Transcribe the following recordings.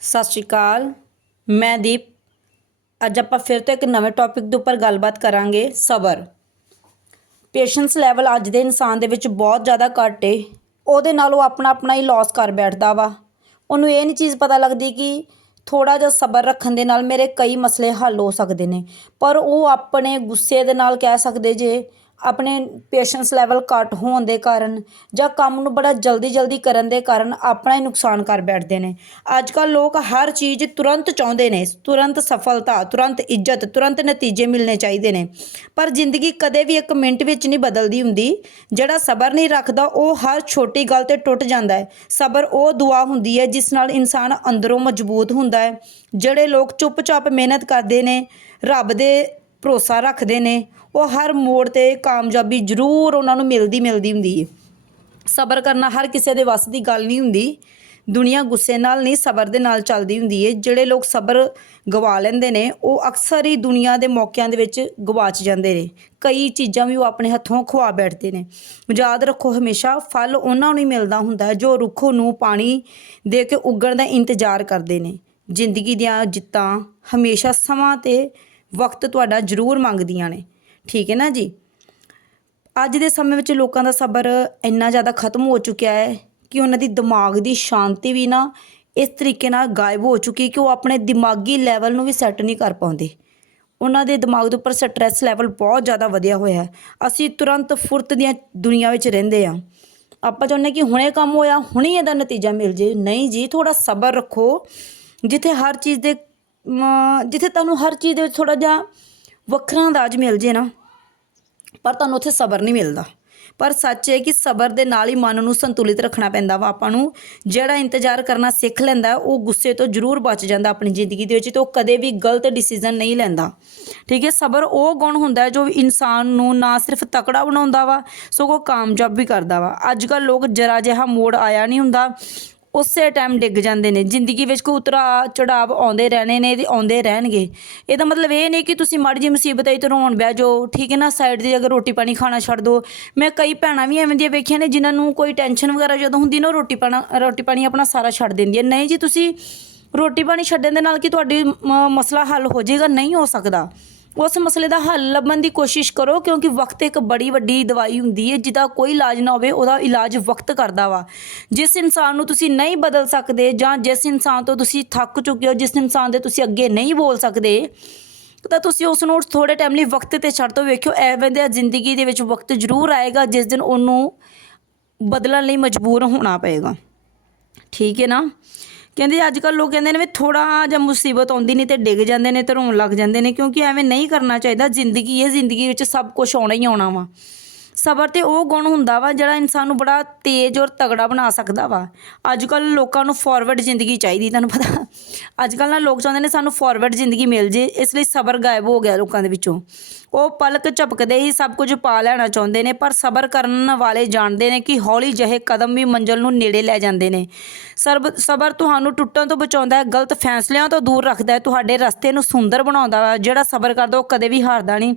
ਸਤਿ ਸ਼੍ਰੀ ਅਕਾਲ, ਮੈਂ ਦੀਪ। ਅੱਜ ਆਪਾਂ ਫਿਰ ਤੋਂ ਇੱਕ ਨਵੇਂ ਟੌਪਿਕ ਦੇ ਉੱਪਰ ਗੱਲਬਾਤ ਕਰਾਂਗੇ, ਸਬਰ। ਪੇਸ਼ੈਂਸ ਲੈਵਲ ਅੱਜ ਦੇ ਇਨਸਾਨ ਦੇ ਵਿੱਚ ਬਹੁਤ ਜ਼ਿਆਦਾ ਘੱਟ ਏ। ਉਹਦੇ ਨਾਲ ਉਹ ਆਪਣਾ ਆਪਣਾ ਹੀ ਲਾਸ ਕਰ ਬੈਠਦਾ ਵਾ। ਉਹਨੂੰ ਇਹ ਨਹੀਂ ਚੀਜ਼ ਪਤਾ ਲੱਗਦੀ ਕਿ ਥੋੜਾ ਜਿਹਾ ਸਬਰ ਰੱਖਣ ਦੇ ਨਾਲ ਮੇਰੇ ਕਈ ਮਸਲੇ ਹੱਲ ਹੋ ਸਕਦੇ ਨੇ। ਪਰ ਉਹ ਆਪਣੇ ਗੁੱਸੇ ਦੇ ਨਾਲ ਕਹਿ ਸਕਦੇ ਜੇ ਆਪਣੇ ਪੇਸ਼ੈਂਸ ਲੈਵਲ ਘੱਟ ਹੋਣ ਦੇ ਕਾਰਨ ਜਾਂ ਕੰਮ ਨੂੰ ਬੜਾ ਜਲਦੀ ਜਲਦੀ ਕਰਨ ਦੇ ਕਾਰਨ ਆਪਣਾ ਹੀ ਨੁਕਸਾਨ ਕਰ ਬੈਠਦੇ ਨੇ। ਅੱਜ ਕੱਲ ਲੋਕ ਹਰ ਚੀਜ਼ ਤੁਰੰਤ ਚਾਹੁੰਦੇ ਨੇ। ਤੁਰੰਤ ਸਫਲਤਾ, ਤੁਰੰਤ ਇੱਜ਼ਤ, ਤੁਰੰਤ ਨਤੀਜੇ ਮਿਲਣੇ ਚਾਹੀਦੇ ਨੇ। ਪਰ ਜ਼ਿੰਦਗੀ ਕਦੇ ਵੀ ਇੱਕ ਮਿੰਟ ਵਿੱਚ ਨਹੀਂ ਬਦਲਦੀ ਹੁੰਦੀ। ਜਿਹੜਾ ਸਬਰ ਨਹੀਂ ਰੱਖਦਾ, ਉਹ ਹਰ ਛੋਟੀ ਗੱਲ ਤੇ ਟੁੱਟ ਜਾਂਦਾ ਹੈ। ਸਬਰ ਉਹ ਦੁਆ ਹੁੰਦੀ ਹੈ, ਜਿਸ ਨਾਲ ਇਨਸਾਨ ਅੰਦਰੋਂ ਮਜ਼ਬੂਤ ਹੁੰਦਾ ਹੈ। ਜਿਹੜੇ ਲੋਕ ਚੁੱਪਚਾਪ ਮਿਹਨਤ ਕਰਦੇ ਨੇ, ਰੱਬ ਦੇ ਭਰੋਸਾ ਰੱਖਦੇ ਨੇ, ਉਹ ਹਰ ਮੋੜ ਤੇ ਕਾਮਯਾਬੀ ਜ਼ਰੂਰ ਉਹਨਾਂ ਨੂੰ ਮਿਲਦੀ ਮਿਲਦੀ ਹੁੰਦੀ ਹੈ ਸਬਰ ਕਰਨਾ ਹਰ ਕਿਸੇ ਦੇ ਵੱਸ ਦੀ ਗੱਲ ਨਹੀਂ ਹੁੰਦੀ। ਦੁਨੀਆ ਗੁੱਸੇ ਨਾਲ ਨਹੀਂ, ਸਬਰ ਦੇ ਨਾਲ ਚੱਲਦੀ ਹੁੰਦੀ ਹੈ ਜਿਹੜੇ ਲੋਕ ਸਬਰ ਗਵਾ ਲੈਂਦੇ ਨੇ, ਉਹ ਅਕਸਰ ਹੀ ਦੁਨੀਆ ਦੇ ਮੌਕਿਆਂ ਦੇ ਵਿੱਚ ਗਵਾਚ ਜਾਂਦੇ ਨੇ। ਕਈ ਚੀਜ਼ਾਂ ਵੀ ਉਹ ਆਪਣੇ ਹੱਥੋਂ ਖਵਾ ਬੈਠਦੇ ਨੇ। ਯਾਦ ਰੱਖੋ, ਹਮੇਸ਼ਾ ਫਲ ਉਹਨਾਂ ਨੂੰ ਹੀ ਮਿਲਦਾ ਹੁੰਦਾ ਹੈ, ਜੋ ਰੁੱਖ ਨੂੰ ਪਾਣੀ ਦੇ ਕੇ ਉੱਗਣ ਦਾ ਇੰਤਜ਼ਾਰ ਕਰਦੇ ਨੇ। ਜ਼ਿੰਦਗੀ ਦੀਆਂ ਜਿੱਤਾਂ ਹਮੇਸ਼ਾ ਸਮਾਂ ਤੇ ਵਕਤ ਤੁਹਾਡਾ ਜ਼ਰੂਰ ਮੰਗਦੀਆਂ ਨੇ। ਠੀਕ ਹੈ ਨਾ ਜੀ? ਅੱਜ ਦੇ ਸਮੇਂ ਵਿੱਚ ਲੋਕਾਂ ਦਾ ਸਬਰ ਇੰਨਾ ਜ਼ਿਆਦਾ ਖਤਮ ਹੋ ਚੁੱਕਿਆ ਹੈ ਕਿ ਉਹਨਾਂ ਦੀ ਦਿਮਾਗ ਦੀ ਸ਼ਾਂਤੀ ਵੀ ਨਾ ਇਸ ਤਰੀਕੇ ਨਾਲ ਗਾਇਬ ਹੋ ਚੁੱਕੀ ਕਿ ਉਹ ਆਪਣੇ ਦਿਮਾਗੀ ਲੈਵਲ ਨੂੰ ਵੀ ਸੈੱਟ ਨਹੀਂ ਕਰ ਪਾਉਂਦੇ। ਉਹਨਾਂ ਦੇ ਦਿਮਾਗ ਦੇ ਉੱਪਰ ਸਟ੍ਰੈਸ ਲੈਵਲ ਬਹੁਤ ਜ਼ਿਆਦਾ ਵਧਿਆ ਹੋਇਆ ਹੈ। ਅਸੀਂ ਤੁਰੰਤ ਫੁਰਤ ਦੀਆਂ ਦੁਨੀਆ ਵਿੱਚ ਰਹਿੰਦੇ ਆ ਆਪਾਂ ਚਾਹੁੰਦੇ ਕਿ ਹੁਣੇ ਕੰਮ ਹੋਇਆ, ਹੁਣੇ ਇਹਦਾ ਨਤੀਜਾ ਮਿਲ ਜੇ। ਨਹੀਂ ਜੀ ਥੋੜਾ ਸਬਰ ਰੱਖੋ। ਜਿੱਥੇ ਹਰ ਚੀਜ਼ ਦੇ ਜਿੱਥੇ ਤੁਹਾਨੂੰ ਹਰ ਚੀਜ਼ ਦੇ ਵਿੱਚ ਥੋੜਾ ਜਿਹਾ ਵੱਖਰਾ ਅੰਦਾਜ਼ ਮਿਲ ਜੇ ਨਾ, ਪਰ ਤੁਹਾਨੂੰ ਉੱਥੇ ਸਬਰ ਨਹੀਂ ਮਿਲਦਾ। ਪਰ ਸੱਚ ਹੈ ਕਿ ਸਬਰ ਦੇ ਨਾਲ ਹੀ ਮਨ ਨੂੰ ਸੰਤੁਲਿਤ ਰੱਖਣਾ ਪੈਂਦਾ ਵਾ। ਆਪਾਂ ਨੂੰ ਜਿਹੜਾ ਇੰਤਜ਼ਾਰ ਕਰਨਾ ਸਿੱਖ ਲੈਂਦਾ, ਉਹ ਗੁੱਸੇ ਤੋਂ ਜ਼ਰੂਰ ਬਚ ਜਾਂਦਾ ਆਪਣੀ ਜ਼ਿੰਦਗੀ ਦੇ ਵਿੱਚ, ਤੇ ਉਹ ਕਦੇ ਵੀ ਗਲਤ ਡਿਸੀਜਨ ਨਹੀਂ ਲੈਂਦਾ। ਠੀਕ ਹੈ, ਸਬਰ ਉਹ ਗੁਣ ਹੁੰਦਾ ਜੋ ਇਨਸਾਨ ਨੂੰ ਨਾ ਸਿਰਫ ਤਕੜਾ ਬਣਾਉਂਦਾ ਵਾ, ਸਗੋਂ ਕਾਮਯਾਬ ਵੀ ਕਰਦਾ ਵਾ। ਅੱਜ ਕੱਲ ਲੋਕ ਜਰਾ ਜਿਹਾ ਮੋੜ ਆਇਆ ਨਹੀਂ ਹੁੰਦਾ। ਉਸੇ ਟਾਈਮ ਡਿੱਗ ਜਾਂਦੇ ਨੇ। ਜ਼ਿੰਦਗੀ ਵਿੱਚ ਕੋਈ ਉਤਰਾ ਚੜਾਵ ਆਉਂਦੇ ਰਹਿਣੇ ਨੇ ਤੇ ਆਉਂਦੇ ਰਹਿਣਗੇ। ਇਹਦਾ ਮਤਲਬ ਇਹ ਨਹੀਂ ਕਿ ਤੁਸੀਂ ਮਾੜੀ ਜੀ ਮੁਸੀਬਤ ਆਈ ਤੇ ਰੋਣ ਬਹਿ ਜਾਓ। ਠੀਕ ਹੈ ਨਾ ਸਾਈਡ ਦੀ ਅਗਰ ਰੋਟੀ ਪਾਣੀ ਖਾਣਾ ਛੱਡ ਦਿਓ ਮੈਂ ਕਈ ਭੈਣਾਂ ਵੀ ਐਵੇਂ ਦੀਆਂ ਵੇਖੀਆਂ ਨੇ ਜਿਨ੍ਹਾਂ ਨੂੰ ਕੋਈ ਟੈਨਸ਼ਨ ਵਗੈਰਾ ਜਦੋਂ ਹੁੰਦੀ ਨਾ, ਉਹ ਰੋਟੀ ਪਾਣਾ, ਰੋਟੀ ਪਾਣੀ ਆਪਣਾ ਸਾਰਾ ਛੱਡ ਦਿੰਦੀ ਹੈ। ਨਹੀਂ ਜੀ, ਤੁਸੀਂ ਰੋਟੀ ਪਾਣੀ ਛੱਡਣ ਦੇ ਨਾਲ ਕਿ ਤੁਹਾਡੀ ਮ- ਮਸਲਾ ਹੱਲ ਹੋ ਜਾਏਗਾ? ਨਹੀਂ ਹੋ ਸਕਦਾ। ਉਸ ਮਸਲੇ ਦਾ ਹੱਲ ਲੱਭਣ ਦੀ ਕੋਸ਼ਿਸ਼ ਕਰੋ, ਕਿਉਂਕਿ ਵਕਤ ਇੱਕ ਬੜੀ ਵੱਡੀ ਦਵਾਈ ਹੁੰਦੀ ਹੈ, ਜਿਹਦਾ ਕੋਈ ਇਲਾਜ ਨਾ ਹੋਵੇ, ਉਹਦਾ ਇਲਾਜ ਵਕਤ ਕਰਦਾ ਵਾ। ਜਿਸ ਇਨਸਾਨ ਨੂੰ ਤੁਸੀਂ ਨਹੀਂ ਬਦਲ ਸਕਦੇ ਜਾਂ ਜਿਸ ਇਨਸਾਨ ਤੋਂ ਤੁਸੀਂ ਥੱਕ ਚੁੱਕੇ ਹੋ, ਜਿਸ ਇਨਸਾਨ ਦੇ ਤੁਸੀਂ ਅੱਗੇ ਨਹੀਂ ਬੋਲ ਸਕਦੇ, ਤਾਂ ਤੁਸੀਂ ਉਸ ਨੂੰ ਥੋੜੇ ਟਾਈਮ ਲਈ ਵਕਤ ਤੇ ਛੱਡ ਦੋ ਵੇਖਿਓ। ਐਵੇਂ ਦੇ ਜ਼ਿੰਦਗੀ ਦੇ ਵਿੱਚ ਵਕਤ ਜ਼ਰੂਰ ਆਏਗਾ, ਜਿਸ ਦਿਨ ਉਹਨੂੰ ਬਦਲਣ ਲਈ ਮਜਬੂਰ ਹੋਣਾ ਪਏਗਾ। ਠੀਕ ਹੈ ਨਾ? ਕਹਿੰਦੇ ਅੱਜ ਕੱਲ ਲੋਕ ਕਹਿੰਦੇ ਨੇ ਵੀ ਥੋੜਾ ਜਿਹਾ ਮੁਸੀਬਤ ਆਉਂਦੀ ਨਹੀਂ ਤੇ ਡਿੱਗ ਜਾਂਦੇ ਨੇ, ਤੇ ਰੋਣ ਲੱਗ ਜਾਂਦੇ ਨੇ, ਕਿਉਂਕਿ ਐਵੇਂ ਨਹੀਂ ਕਰਨਾ ਚਾਹੀਦਾ, ਜ਼ਿੰਦਗੀ ਹੈ ਜ਼ਿੰਦਗੀ ਵਿੱਚ ਸਭ ਕੁਝ ਆਉਣਾ ਹੀ ਆਉਣਾ ਵਾ। ਸਬਰ ਤੇ ਉਹ ਗੁਣ ਹੁੰਦਾ ਵਾ ਜਿਹੜਾ ਇਨਸਾਨ ਨੂੰ ਬੜਾ ਤੇਜ਼ ਔਰ ਤਗੜਾ ਬਣਾ ਸਕਦਾ ਵਾ। ਅੱਜ ਕੱਲ ਲੋਕਾਂ ਨੂੰ ਫਾਰਵਰਡ ਜ਼ਿੰਦਗੀ ਚਾਹੀਦੀ, ਤੁਹਾਨੂੰ ਪਤਾ। ਅੱਜ ਕੱਲ ਨਾ ਲੋਕ ਚਾਹੁੰਦੇ ਨੇ ਸਾਨੂੰ ਫਾਰਵਰਡ ਜ਼ਿੰਦਗੀ ਮਿਲ ਜੇ, ਇਸ ਲਈ ਸਬਰ ਗਾਇਬ ਹੋ ਗਿਆ ਲੋਕਾਂ ਦੇ ਵਿੱਚੋਂ। ਉਹ ਪਲਕ ਝਪਕਦੇ ਹੀ ਸਭ ਕੁਝ ਪਾ ਲੈਣਾ ਚਾਹੁੰਦੇ ਨੇ, ਪਰ ਸਬਰ ਕਰਨ ਵਾਲੇ ਜਾਣਦੇ ਨੇ ਕਿ ਹੌਲੀ ਜਿਹੇ ਕਦਮ ਵੀ ਮੰਜ਼ਲ ਨੂੰ ਨੇੜੇ ਲੈ ਜਾਂਦੇ ਨੇ। ਸਰਬ, ਸਬਰ ਤੁਹਾਨੂੰ ਟੁੱਟਣ ਤੋਂ ਬਚਾਉਂਦਾ ਹੈ, ਗਲਤ ਫੈਸਲਿਆਂ ਤੋਂ ਦੂਰ ਰੱਖਦਾ ਹੈ, ਤੁਹਾਡੇ ਰਸਤੇ ਨੂੰ ਸੁੰਦਰ ਬਣਾਉਂਦਾ ਵਾ। ਜਿਹੜਾ ਸਬਰ ਕਰਦਾ ਉਹ ਕਦੇ ਵੀ ਹਾਰਦਾ ਨਹੀਂ।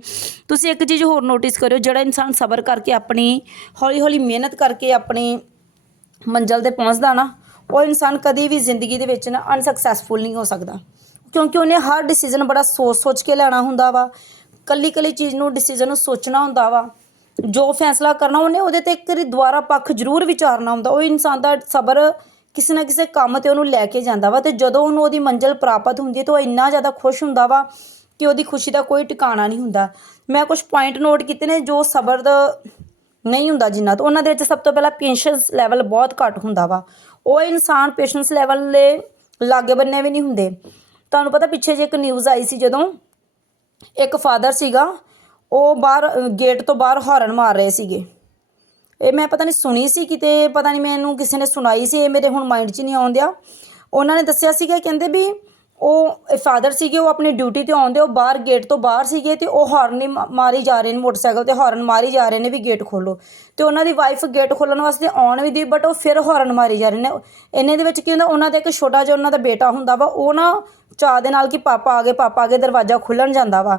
ਤੁਸੀਂ ਇੱਕ ਚੀਜ਼ ਹੋਰ ਨੋਟਿਸ ਕਰਿਓ, ਜਿਹੜਾ ਇਨਸਾਨ ਸਬਰ ਕਰ ਕਰਕੇ ਆਪਣੀ ਹੌਲੀ ਹੌਲੀ ਮਿਹਨਤ ਕਰਕੇ ਆਪਣੀ ਮੰਜ਼ਲ ਤੇ ਪਹੁੰਚਦਾ ਨਾ, ਉਹ ਇਨਸਾਨ ਕਦੇ ਵੀ ਜ਼ਿੰਦਗੀ ਦੇ ਵਿੱਚ ਨਾ ਅਨਸਕਸੈਸਫੁਲ ਨਹੀਂ ਹੋ ਸਕਦਾ। ਕਿਉਂਕਿ ਉਹਨੇ ਹਰ ਡਿਸੀਜਨ ਬੜਾ ਸੋਚ ਸੋਚ ਕੇ ਲੈਣਾ ਹੁੰਦਾ ਵਾ ਕੱਲੀ ਕੱਲੀ ਚੀਜ਼ ਨੂੰ ਡਿਸੀਜਨ ਨੂੰ ਸੋਚਣਾ ਹੁੰਦਾ ਵਾ। ਜੋ ਫੈਸਲਾ ਕਰਨਾ ਉਹਨੇ, ਉਹਦੇ ਤੇ ਇੱਕ ਵਾਰੀ ਦੁਬਾਰਾ ਪੱਖ ਜ਼ਰੂਰ ਵਿਚਾਰਨਾ ਹੁੰਦਾ। ਉਹ ਇਨਸਾਨ ਦਾ ਸਬਰ ਕਿਸੇ ਨਾ ਕਿਸੇ ਕੰਮ ਤੇ ਉਹਨੂੰ ਲੈ ਕੇ ਜਾਂਦਾ ਵਾ ਤੇ ਜਦੋਂ ਉਹਨੂੰ ਉਹਦੀ ਮੰਜ਼ਿਲ ਪ੍ਰਾਪਤ ਹੁੰਦੀ ਹੈ ਤਾਂ ਉਹ ਇੰਨਾ ਜ਼ਿਆਦਾ ਖੁਸ਼ ਹੁੰਦਾ ਵਾ ਕਿ ਉਹਦੀ ਖੁਸ਼ੀ ਦਾ ਕੋਈ ਟਿਕਾਣਾ ਨਹੀਂ ਹੁੰਦਾ। ਮੈਂ ਕੁਝ ਪੁਆਇੰਟ ਨੋਟ ਕੀਤੇ ਨੇ ਜੋ ਸਬਰ ਦਾ ਨਹੀਂ ਹੁੰਦਾ ਜਿੰਨਾ ਤੋਂ। ਉਹਨਾਂ ਦੇ ਵਿੱਚ ਸਭ ਤੋਂ ਪਹਿਲਾਂ ਪੇਸ਼ੈਂਸ ਲੈਵਲ ਬਹੁਤ ਘੱਟ ਹੁੰਦਾ ਵਾ। ਉਹ ਇਨਸਾਨ ਪੇਸ਼ੈਂਸ ਲੈਵਲ ਦੇ ਲਾਗੇ ਬੰਨੇ ਵੀ ਨਹੀਂ ਹੁੰਦੇ। ਤੁਹਾਨੂੰ ਪਤਾ ਪਿੱਛੇ ਜੇ ਇੱਕ ਨਿਊਜ਼ ਆਈ ਸੀ ਜਦੋਂ ਇੱਕ ਫਾਦਰ ਸੀਗਾ, ਉਹ ਬਾਹਰ ਗੇਟ ਤੋਂ ਬਾਹਰ ਹਾਰਨ ਮਾਰ ਰਹੇ ਸੀਗੇ। ਇਹ ਮੈਂ ਪਤਾ ਨਹੀਂ ਸੁਣੀ ਸੀ ਕਿਤੇ, ਪਤਾ ਨਹੀਂ ਮੈਨੂੰ ਕਿਸੇ ਨੇ ਸੁਣਾਈ ਸੀ, ਇਹ ਮੇਰੇ ਹੁਣ ਮਾਈਂਡ 'ਚ ਨਹੀਂ ਆਉਂਦਿਆ ਉਹਨਾਂ ਨੇ ਦੱਸਿਆ ਸੀਗਾ, ਕਹਿੰਦੇ ਵੀ ਉਹ ਫਾਦਰ ਸੀਗੇ, ਉਹ ਆਪਣੀ ਡਿਊਟੀ ਤੇ ਆਉਂਦੇ, ਉਹ ਬਾਹਰ ਗੇਟ ਤੋਂ ਬਾਹਰ ਸੀਗੇ ਤੇ ਉਹ ਹਾਰਨ ਹੀ ਮਾ- ਮਾਰੀ ਜਾ ਰਹੇ ਨੇ ਮੋਟਰਸਾਈਕਲ ਤੇ ਹਾਰਨ ਮਾਰੀ ਜਾ ਰਹੇ ਨੇ ਵੀ ਗੇਟ ਖੋਲੋ ਤੇ ਉਹਨਾਂ ਦੀ ਵਾਈਫ ਗੇਟ ਖੋਲਣ ਵਾਸਤੇ ਆਉਣ ਵੀ ਦੀ ਬਟ ਉਹ ਫਿਰ ਹਾਰਨ ਮਾਰੀ ਜਾ ਰਹੇ ਨੇ। ਇੰਨੇ ਦੇ ਵਿੱਚ ਕੀ ਹੁੰਦਾ, ਉਹਨਾਂ ਦਾ ਇੱਕ ਛੋਟਾ ਜਿਹਾ ਉਹਨਾਂ ਦਾ ਬੇਟਾ ਹੁੰਦਾ ਵਾ, ਉਹ ਨਾ ਚਾਹ ਦੇ ਨਾਲ ਕਿ ਪਾਪਾ ਆ ਗਏ, ਪਾਪਾ ਆ ਗਏ, ਦਰਵਾਜ਼ਾ ਖੁੱਲਣ ਜਾਂਦਾ ਵਾ।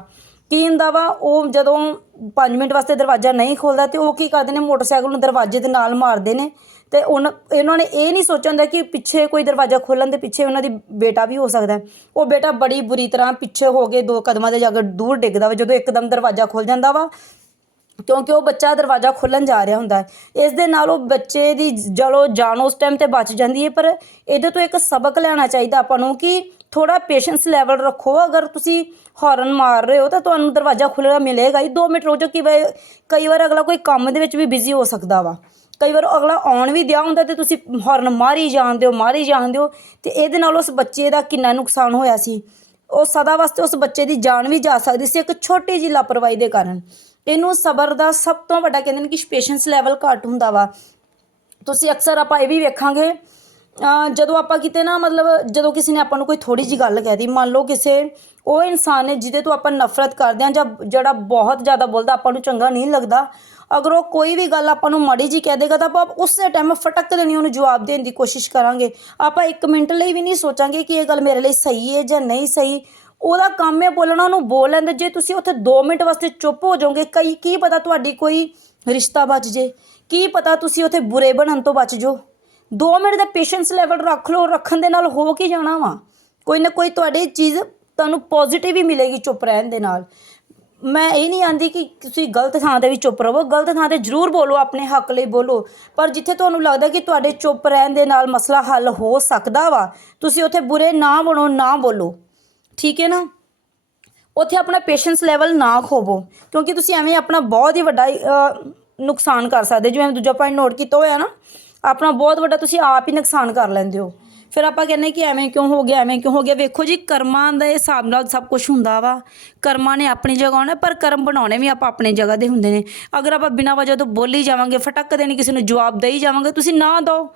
ਕੀ ਹੁੰਦਾ ਵਾ, ਉਹ ਜਦੋਂ 5 ਮਿੰਟ ਵਾਸਤੇ ਦਰਵਾਜ਼ਾ ਨਹੀਂ ਖੋਲਦਾ ਤੇ ਉਹ ਕੀ ਕਰਦੇ ਨੇ, ਮੋਟਰਸਾਈਕਲ ਨੂੰ ਦਰਵਾਜ਼ੇ ਦੇ ਨਾਲ ਮਾਰਦੇ ਨੇ। ਤੇ ਉਹਨਾਂ ਇਹਨਾਂ ਨੇ ਇਹ ਨਹੀਂ ਸੋਚਿਆ ਹੁੰਦਾ ਕਿ ਪਿੱਛੇ ਕੋਈ ਦਰਵਾਜ਼ਾ ਖੋਲਣ ਦੇ ਪਿੱਛੇ ਉਹਨਾਂ ਦੀ ਬੇਟਾ ਵੀ ਹੋ ਸਕਦਾ ਉਹ ਬੇਟਾ ਬੜੀ ਬੁਰੀ ਤਰ੍ਹਾਂ ਪਿੱਛੇ ਹੋ ਕੇ ਦੋ ਕਦਮਾਂ ਦੇ ਜਾ ਕੇ ਦੂਰ ਡਿੱਗਦਾ ਵਾ, ਜਦੋਂ ਇੱਕਦਮ ਦਰਵਾਜ਼ਾ ਖੁੱਲ ਜਾਂਦਾ ਵਾ, ਕਿਉਂਕਿ ਉਹ ਬੱਚਾ ਦਰਵਾਜ਼ਾ ਖੋਲਣ ਜਾ ਰਿਹਾ ਹੁੰਦਾ ਹੈ। ਇਸ ਦੇ ਨਾਲ ਉਹ ਬੱਚੇ ਦੀ ਚਲੋ ਜਾਨ ਉਸ ਟਾਈਮ ਤੇ ਬਚ ਜਾਂਦੀ ਹੈ, ਪਰ ਇਹਦੇ ਤੋਂ ਇੱਕ ਸਬਕ ਲੈਣਾ ਚਾਹੀਦਾ ਆਪਾਂ ਨੂੰ ਕਿ ਥੋੜਾ ਪੇਸ਼ੈਂਸ ਲੈਵਲ ਰੱਖੋ। ਅਗਰ ਤੁਸੀਂ ਹਾਰਨ ਮਾਰ ਰਹੇ ਹੋ ਤਾਂ ਤੁਹਾਨੂੰ ਦਰਵਾਜ਼ਾ ਖੁੱਲ੍ਹਣਾ ਮਿਲੇਗਾ ਹੀ। 2 ਮਿੰਟ ਰੁਕ ਜਾਓ ਕਿ ਬਈ ਕਈ ਵਾਰ ਅਗਲਾ ਕੋਈ ਕੰਮ ਦੇ ਵਿੱਚ ਵੀ ਬਿਜ਼ੀ ਹੋ ਸਕਦਾ ਵਾ। ਕਈ ਵਾਰ ਅਗਲਾ ਆਉਣ ਵੀ ਦਿਆ ਹੁੰਦਾ ਤੇ ਤੁਸੀਂ ਹੌਰਨ ਮਾਰੀ ਜਾਂਦੇ ਹੋ, ਮਾਰੀ ਜਾਂਦੇ ਹੋ ਤੇ ਇਹਦੇ ਨਾਲ ਉਸ ਬੱਚੇ ਦਾ ਕਿੰਨਾ ਨੁਕਸਾਨ ਹੋਇਆ ਸੀ। ਉਹ ਸਦਾ ਵਾਸਤੇ ਉਸ ਬੱਚੇ ਦੀ ਜਾਨ ਵੀ ਜਾ ਸਕਦੀ ਸੀ ਇੱਕ ਛੋਟੀ ਜਿਹੀ ਲਾਪਰਵਾਹੀ ਦੇ ਕਾਰਨ। ਇਹਨੂੰ ਸਬਰ ਦਾ ਸਭ ਤੋਂ ਵੱਡਾ ਕਹਿੰਦੇ ਨੇ ਕਿ ਪੇਸ਼ੈਂਸ ਲੈਵਲ ਘੱਟ ਹੁੰਦਾ ਵਾ। ਤੁਸੀਂ ਅਕਸਰ ਆਪਾਂ ਇਹ ਵੀ ਵੇਖਾਂਗੇ ਜਦੋਂ ਆਪਾਂ ਕਿਤੇ ਨਾ ਮਤਲਬ ਜਦੋਂ ਕਿਸੇ ਨੇ ਆਪਾਂ ਨੂੰ ਕੋਈ ਥੋੜੀ ਜੀ ਗੱਲ ਕਹਿ ਦੀ ਮੰਨ ਲਓ ਕਿਸੇ ਉਹ ਇਨਸਾਨ ਨੇ ਜਿਹਦੇ ਤੋਂ ਆਪਾਂ ਨਫ਼ਰਤ ਕਰਦੇ ਹਾਂ ਜਾਂ ਜਿਹੜਾ ਬਹੁਤ ਜ਼ਿਆਦਾ ਬੋਲਦਾ ਆਪਾਂ ਨੂੰ ਚੰਗਾ ਨਹੀਂ ਲੱਗਦਾ ਅਗਰ ਉਹ ਕੋਈ ਵੀ ਗੱਲ ਆਪਾਂ ਨੂੰ ਮਾੜੀ ਜੀ ਕਹਿ ਦੇਗਾ ਤਾਂ ਆਪਾਂ ਉਸੇ ਟਾਈਮ ਫਟਕ ਦੇਣੀ, ਉਹਨੂੰ ਜਵਾਬ ਦੇਣ ਦੀ ਕੋਸ਼ਿਸ਼ ਕਰਾਂਗੇ। ਆਪਾਂ ਇੱਕ ਮਿੰਟ ਲਈ ਵੀ ਨਹੀਂ ਸੋਚਾਂਗੇ ਕਿ ਇਹ ਗੱਲ ਮੇਰੇ ਲਈ ਸਹੀ ਹੈ ਜਾਂ ਨਹੀਂ ਸਹੀ। ਉਹਦਾ ਕੰਮ ਹੈ ਬੋਲਣਾ, ਉਹਨੂੰ ਬੋਲ ਲੈਂਦੇ। ਜੇ ਤੁਸੀਂ ਉੱਥੇ 2 ਮਿੰਟ ਵਾਸਤੇ ਚੁੱਪ ਹੋ ਜਾਓਗੇ, ਕਈ, ਕੀ ਪਤਾ ਤੁਹਾਡੀ ਕੋਈ ਰਿਸ਼ਤਾ ਬਚ ਜੇ। ਕੀ ਪਤਾ ਤੁਸੀਂ ਉੱਥੇ ਬੁਰੇ ਬਣਨ ਤੋਂ ਬਚ ਜਾਓ। 2 ਮਿੰਟ ਦਾ ਪੇਸ਼ੈਂਸ ਲੈਵਲ ਰੱਖ ਲਓ, ਰੱਖਣ ਦੇ ਨਾਲ ਹੋ ਕੇ ਜਾਣਾ ਵਾ? ਕੋਈ ਨਾ ਕੋਈ ਤੁਹਾਡੀ ਚੀਜ਼ ਤੁਹਾਨੂੰ ਪੋਜ਼ਿਟਿਵ ਹੀ ਮਿਲੇਗੀ ਚੁੱਪ ਰਹਿਣ ਦੇ ਨਾਲ। ਮੈਂ ਇਹ ਨਹੀਂ ਆਂਦੀ ਕਿ ਤੁਸੀਂ ਗਲਤ ਥਾਂ ਤੇ ਵੀ ਚੁੱਪ ਰਹੋ, ਗਲਤ ਥਾਂ ਤੇ ਜ਼ਰੂਰ ਬੋਲੋ, ਆਪਣੇ ਹੱਕ ਲਈ ਬੋਲੋ। ਪਰ ਜਿੱਥੇ ਤੁਹਾਨੂੰ ਲੱਗਦਾ ਕਿ ਤੁਹਾਡੇ ਚੁੱਪ ਰਹਿਣ ਦੇ ਨਾਲ ਮਸਲਾ ਹੱਲ ਹੋ ਸਕਦਾ ਵਾ, ਤੁਸੀਂ ਉੱਥੇ ਬੁਰੇ ਨਾ ਬਣੋ, ਨਾ ਬੋਲੋ। ਠੀਕ ਹੈ ਨਾ? ਉੱਥੇ ਆਪਣਾ ਪੇਸ਼ੈਂਸ ਲੈਵਲ ਨਾ ਖੋਵੋ, ਕਿਉਂਕਿ ਤੁਸੀਂ ਐਵੇਂ ਆਪਣਾ ਬਹੁਤ ਹੀ ਵੱਡਾ ਨੁਕਸਾਨ ਕਰ ਸਕਦੇ ਜਿਵੇਂ ਦੂਜਾ ਪੁਆਇੰਟ ਨੋਟ ਕੀਤਾ ਹੋਇਆ ਨਾ, ਆਪਣਾ ਬਹੁਤ ਵੱਡਾ ਤੁਸੀਂ ਆਪ ਹੀ ਨੁਕਸਾਨ ਕਰ ਲੈਂਦੇ ਹੋ। ਫਿਰ ਆਪਾਂ ਕਹਿੰਦੇ ਕਿ ਐਵੇਂ ਕਿਉਂ ਹੋ ਗਿਆ, ਐਵੇਂ ਕਿਉਂ ਹੋ ਗਿਆ। ਵੇਖੋ ਜੀ, ਕਰਮਾਂ ਦੇ ਹਿਸਾਬ ਨਾਲ ਸਭ ਕੁਝ ਹੁੰਦਾ ਵਾ। ਕਰਮਾਂ ਨੇ ਆਪਣੀ ਜਗ੍ਹਾ ਆਉਣਾ ਪਰ ਕਰਮ ਬਣਾਉਣੇ ਵੀ ਆਪਾਂ ਆਪਣੀ ਜਗ੍ਹਾ ਦੇ ਹੁੰਦੇ ਨੇ। ਅਗਰ ਆਪਾਂ ਬਿਨਾਂ ਵਜ੍ਹਾ ਤੋਂ ਬੋਲੀ ਜਾਵਾਂਗੇ, ਫਟਕ ਨਹੀਂ ਕਿਸੇ ਨੂੰ ਜਵਾਬ ਦੇਈ ਜਾਵਾਂਗੇ, ਤੁਸੀਂ ਨਾ ਦਿਓ।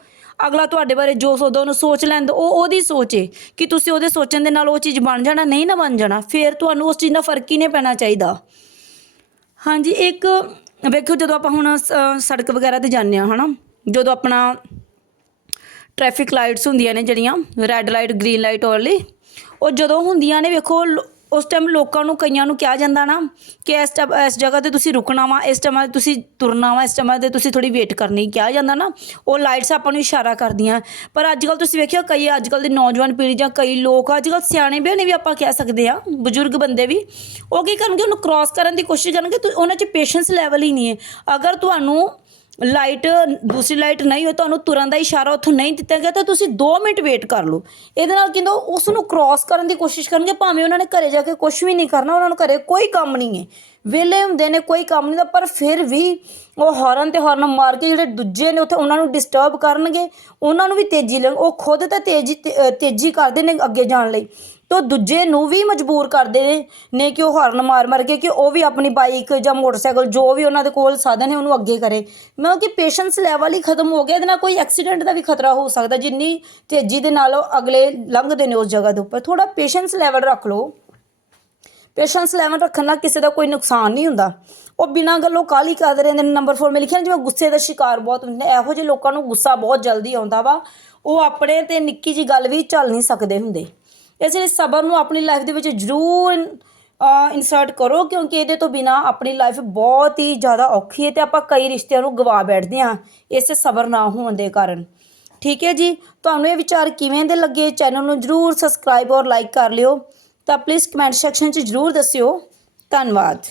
ਅਗਲਾ ਤੁਹਾਡੇ ਬਾਰੇ ਜੋ ਸੋਚਦਾ, ਉਹਨੂੰ ਸੋਚ ਲੈਂਦਾ ਉਹ ਉਹਦੀ ਸੋਚੇ ਕਿ ਤੁਸੀਂ ਉਹਦੇ ਸੋਚਣ ਦੇ ਨਾਲ ਉਹ ਚੀਜ਼ ਬਣ ਜਾਣਾ, ਨਹੀਂ ਨਾ ਬਣ ਜਾਣਾ। ਫਿਰ ਤੁਹਾਨੂੰ ਉਸ ਚੀਜ਼ ਨਾਲ ਫ਼ਰਕ ਹੀ ਨਹੀਂ ਪੈਣਾ ਚਾਹੀਦਾ। ਹਾਂਜੀ, ਇੱਕ ਵੇਖੋ, ਜਦੋਂ ਆਪਾਂ ਹੁਣ ਸ- ਸੜਕ ਵਗੈਰਾ ਤੇ ਜਾਂਦੇ ਆ ਹਨਾ। ਜਦੋਂ ਆਪਣਾ ਟ੍ਰੈਫਿਕ ਲਾਈਟਸ ਹੁੰਦੀਆਂ ਨੇ ਜਿਹੜੀਆਂ ਰੈੱਡ ਲਾਈਟ ਗ੍ਰੀਨ ਲਾਈਟ ਵਾਲੀ। ਉਹ ਜਦੋਂ ਹੁੰਦੀਆਂ ਨੇ, ਵੇਖੋ ਉਸ ਟਾਈਮ ਲੋਕਾਂ ਨੂੰ, ਕਈਆਂ ਨੂੰ ਕਿਹਾ ਜਾਂਦਾ ਨਾ ਕਿ ਇਸ ਟਾਈਮ, ਇਸ ਜਗ੍ਹਾ ਤੇ ਤੁਸੀਂ ਰੁਕਣਾ ਵਾ, ਇਸ ਟਾਈਮ ਤੇ ਤੁਸੀਂ ਤੁਰਨਾ ਵਾ, ਇਸ ਟਾਈਮ ਤੇ ਤੁਸੀਂ ਥੋੜੀ ਵੇਟ ਕਰਨੀ। ਕਿਹਾ ਜਾਂਦਾ ਨਾ, ਉਹ ਲਾਈਟਸ ਆਪਾਂ ਨੂੰ ਇਸ਼ਾਰਾ ਕਰਦੀਆਂ। ਪਰ ਅੱਜ ਕੱਲ ਤੁਸੀਂ ਵੇਖਿਆ, ਕਈ ਅੱਜ ਕੱਲ ਦੀ ਨੌਜਵਾਨ ਪੀੜ੍ਹੀ ਜਾਂ ਕਈ ਲੋਕ ਅੱਜ ਕੱਲ ਸਿਆਣੇ ਬਿਆਣੇ ਵੀ ਆਪਾਂ ਕਹਿ ਸਕਦੇ ਆ ਬਜ਼ੁਰਗ ਬੰਦੇ ਵੀ, ਉਹ ਕੀ ਕਰਨਗੇ, ਉਹਨੂੰ ਕ੍ਰਾਸ ਕਰਨ ਦੀ ਕੋਸ਼ਿਸ਼ ਕਰਨਗੇ, ਤੇ ਉਹਨਾਂ 'ਚ ਪੇਸ਼ੈਂਸ ਲੈਵਲ ਹੀ ਨਹੀਂ ਹੈ। ਅਗਰ ਤੁਹਾਨੂੰ ਲਾਈਟ, ਦੂਸਰੀ ਲਾਈਟ ਨਹੀਂ ਹੋ ਤੁਹਾਨੂੰ ਤੁਰੰਤ ਦਾ ਇਸ਼ਾਰਾ ਉੱਥੋਂ ਨਹੀਂ ਦਿੱਤਾ ਗਿਆ, ਤਾਂ ਤੁਸੀਂ 2 ਮਿੰਟ ਵੇਟ ਕਰ ਲਓ। ਇਹਦੇ ਨਾਲ ਕਿੰਦੋ ਉਸ ਨੂੰ ਕ੍ਰਾਸ ਕਰਨ ਦੀ ਕੋਸ਼ਿਸ਼ ਕਰਨਗੇ, ਭਾਵੇਂ ਉਹਨਾਂ ਨੇ ਘਰੇ ਜਾ ਕੇ ਕੁਝ ਵੀ ਨਹੀਂ ਕਰਨਾ, ਉਹਨਾਂ ਨੂੰ ਘਰੇ ਕੋਈ ਕੰਮ ਨਹੀਂ ਹੈ। ਵਿਹਲੇ ਹੁੰਦੇ ਨੇ, ਕੋਈ ਕੰਮ ਨਹੀਂ ਦਾ ਪਰ ਫਿਰ ਵੀ ਉਹ ਹਾਰਨ ਤੇ ਹਾਰਨ ਮਾਰ ਕੇ ਜਿਹੜੇ ਦੂਜੇ ਨੇ ਉੱਥੇ, ਉਹਨਾਂ ਨੂੰ ਡਿਸਟਰਬ ਕਰਨਗੇ, ਉਹਨਾਂ ਨੂੰ ਵੀ ਤੇਜ਼ੀ ਲੱਗ, ਉਹ ਖੁਦ ਤਾਂ ਤੇਜ਼ੀ ਤੇਜ਼ੀ ਕਰਦੇ ਨੇ ਅੱਗੇ ਜਾਣ ਲਈ। ਤੋ ਦੂਜੇ ਨੂੰ ਵੀ ਮਜਬੂਰ ਕਰਦੇ ਨੇ ਕਿ ਉਹ ਹਾਰਨ ਮਾਰ ਮਾਰ ਕੇ ਕਿ ਉਹ ਵੀ ਆਪਣੀ ਬਾਈਕ ਜਾਂ ਮੋਟਰਸਾਈਕਲ ਜੋ ਵੀ ਉਹਨਾਂ ਦੇ ਕੋਲ ਸਾਧਨ ਹੈ ਉਹਨੂੰ ਅੱਗੇ ਕਰੇ। ਮੈਂ ਕਿ ਪੇਸ਼ੈਂਸ ਲੈਵਲ ਹੀ ਖਤਮ ਹੋ ਗਿਆ, ਇਹਦੇ ਨਾਲ ਕੋਈ ਐਕਸੀਡੈਂਟ ਦਾ ਵੀ ਖਤਰਾ ਹੋ ਸਕਦਾ, ਜਿੰਨੀ ਤੇਜ਼ੀ ਦੇ ਨਾਲ ਉਹ ਅਗਲੇ ਲੰਘਦੇ ਨੇ ਉਸ ਜਗ੍ਹਾ ਦੇ ਉੱਪਰ। ਥੋੜਾ ਪੇਸ਼ੈਂਸ ਲੈਵਲ ਰੱਖ ਲਓ। ਪੇਸ਼ੈਂਸ ਲੈਵਲ ਰੱਖਣ ਨਾਲ ਕਿਸੇ ਦਾ ਕੋਈ ਨੁਕਸਾਨ ਨਹੀਂ ਹੁੰਦਾ। ਉਹ ਬਿਨਾਂ ਗੱਲੋਂ ਕਾਲੀ ਕਰਦੇ ਰਹਿੰਦੇ ਨੇ। ਨੰਬਰ 4 ਮੇ ਲਿਖਿਆ ਜਿਵੇਂ ਗੁੱਸੇ ਦਾ ਸ਼ਿਕਾਰ ਬਹੁਤ ਹੁੰਦੇ ਨੇ, ਇਹੋ ਜਿਹੇ ਲੋਕਾਂ ਨੂੰ ਗੁੱਸਾ ਬਹੁਤ ਜਲਦੀ ਆਉਂਦਾ ਵਾ। ਉਹ ਆਪਣੇ ਤੇ ਨਿੱਕੀ ਜੀ ਗੱਲ ਵੀ ਝੱਲ ਨਹੀਂ ਸਕਦੇ ਹੁੰਦੇ। ਇਸ ਲਈ ਸਬਰ ਨੂੰ ਆਪਣੀ ਲਾਈਫ ਦੇ ਵਿੱਚ ਜ਼ਰੂਰ ਇਨਸਰਟ ਕਰੋ, ਕਿਉਂਕਿ ਇਹਦੇ ਤੋਂ ਬਿਨਾ ਆਪਣੀ ਲਾਈਫ ਬਹੁਤ ਹੀ ਜ਼ਿਆਦਾ ਔਖੀ ਹੈ ਤੇ ਆਪਾਂ ਕਈ ਰਿਸ਼ਤਿਆਂ ਨੂੰ ਗਵਾ ਬੈਠਦੇ ਹਾਂ, ਇਸੇ ਸਬਰ ਨਾ ਹੋਣ ਦੇ ਕਾਰਨ। ਠੀਕ ਹੈ ਜੀ? ਤੁਹਾਨੂੰ ਇਹ ਵਿਚਾਰ ਕਿਵੇਂ ਦੇ ਲੱਗੇ? ਚੈਨਲ ਨੂੰ ਜਰੂਰ ਸਬਸਕ੍ਰਾਈਬ ਔਰ ਲਾਈਕ ਕਰ ਲਿਓ। ਤਾਂ ਪਲੀਜ਼ ਕਮੈਂਟ ਸੈਕਸ਼ਨ 'ਚ ਜਰੂਰ ਦੱਸਿਓ। ਧੰਨਵਾਦ।